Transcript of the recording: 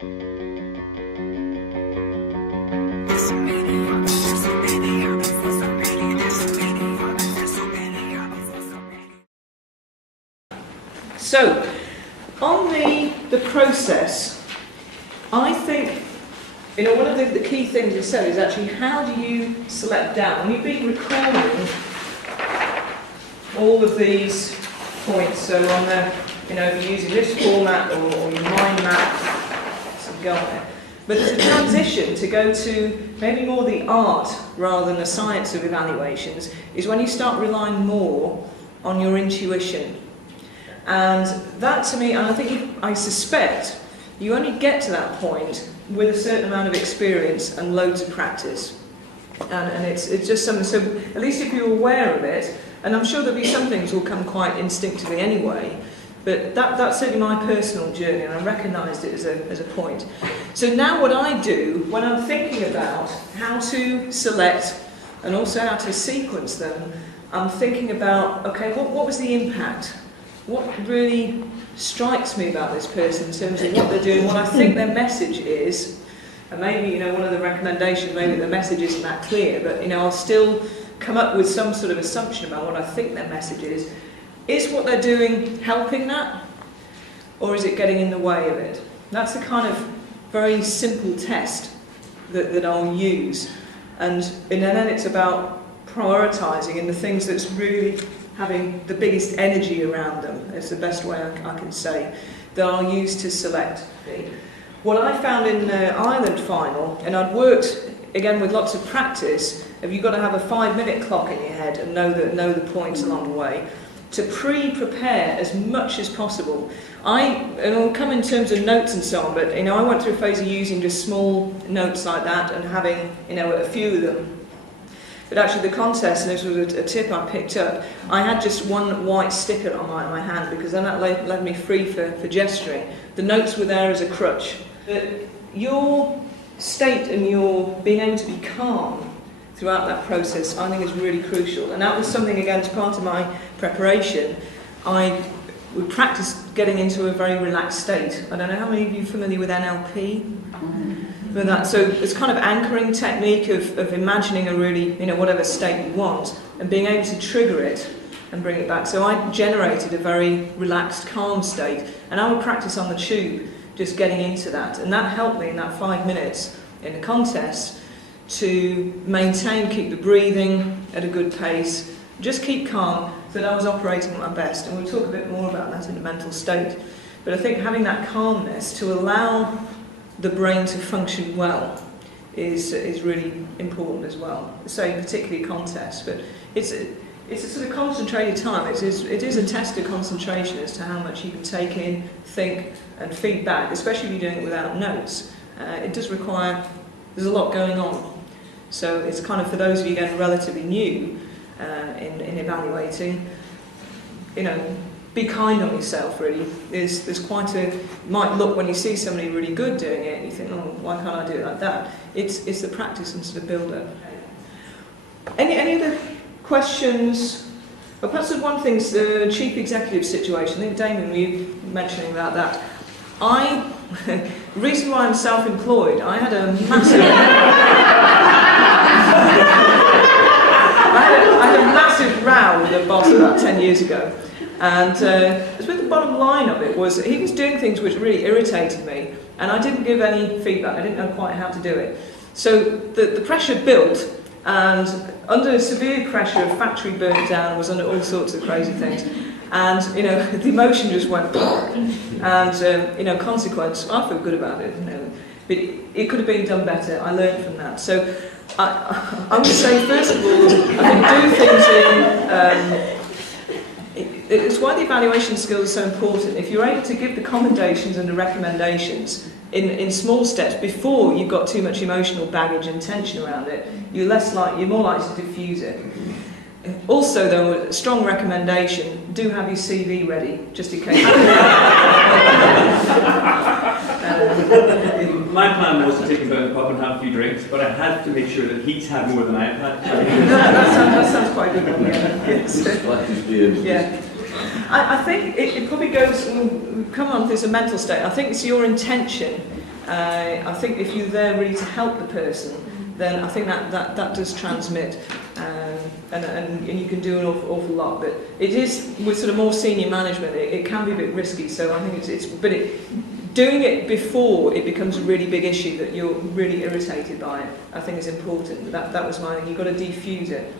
So, on the process, I think, one of the key things you said is actually how do you select down? When you've been recording all of these points, so on the, if you're using this format or your mind map, so go on there. But there's a transition to go to maybe more the art rather than the science of evaluations, is when you start relying more on your intuition. And that to me, and I suspect you only get to that point with a certain amount of experience and loads of practice. And it's just something, so at least if you're aware of it, and I'm sure there'll be some things will come quite instinctively anyway, but that's certainly my personal journey, and I recognised it as a point. So now what I do, when I'm thinking about how to select and also how to sequence them, I'm thinking about, okay, what was the impact? What really strikes me about this person in terms of what they're doing, what I think their message is, and maybe, one of the recommendations, maybe the message isn't that clear, but, I'll still come up with some sort of assumption about what I think their message is. Is what they're doing helping that, or is it getting in the way of it? That's the kind of very simple test that I'll use, and then it's about prioritising in the things that's really having the biggest energy around them. It's the best way I can say, that I'll use to select. What I found in the Ireland final, and I'd worked again with lots of practice, if you've got to have a 5-minute clock in your head and know the points along the way, to pre-prepare as much as possible. And it'll come in terms of notes and so on, but I went through a phase of using just small notes like that and having a few of them. But actually the contest, and this was a tip I picked up, I had just one white sticker on my hand because then that left me free for gesturing. The notes were there as a crutch. But your state and your being able to be calm throughout that process, I think, is really crucial. And that was something, again, as part of my preparation, I would practice getting into a very relaxed state. I don't know how many of you are familiar with NLP? With that, so it's kind of anchoring technique of imagining a really, whatever state you want, and being able to trigger it and bring it back. So I generated a very relaxed, calm state, and I would practice on the tube, just getting into that. And that helped me in that 5 minutes in the contest to keep the breathing at a good pace, just keep calm, so that I was operating at my best. And we'll talk a bit more about that in the mental state. But I think having that calmness to allow the brain to function well is really important as well. So particularly contests, but it's a sort of concentrated time. It is a test of concentration as to how much you can take in, think, and feed back, especially if you're doing it without notes. It does require, there's a lot going on. So it's kind of, for those of you again relatively new in evaluating, be kind on yourself, really. There's quite a, might look when you see somebody really good doing it and you think, oh, why can't I do it like that? It's the practice and sort of build up. Any other questions? Well, perhaps there's one thing, the chief executive situation. I think, Damon, were you mentioning about that? The reason why I'm self-employed, I had a massive... I had a massive row with a boss about 10 years ago. And the bottom line of it was he was doing things which really irritated me, and I didn't give any feedback. I didn't know quite how to do it. So the pressure built, and under severe pressure, a factory burnt down, was under all sorts of crazy things. And, the emotion just went, and, consequence, I feel good about it, but it could have been done better. I learned from that. So I would say, first of all, I think do things in... It's why the evaluation skills are so important. If you're able to give the commendations and the recommendations in small steps before you've got too much emotional baggage and tension around it, you're more likely to diffuse it. Also, though, a strong recommendation, do have your CV ready, just in case. My plan was to take him down to the pub and have a few drinks, but I had to make sure that he's had more than I've had. that sounds quite good. Yeah. I think it probably goes, we'll come on to this, a mental state. I think it's your intention I think if you're there really to help the person, then I think that does transmit, and you can do an awful lot. But it is, with sort of more senior management, it can be a bit risky. So I think doing it before it becomes a really big issue that you're really irritated by it, I think is important. That was my thing. You've got to defuse it.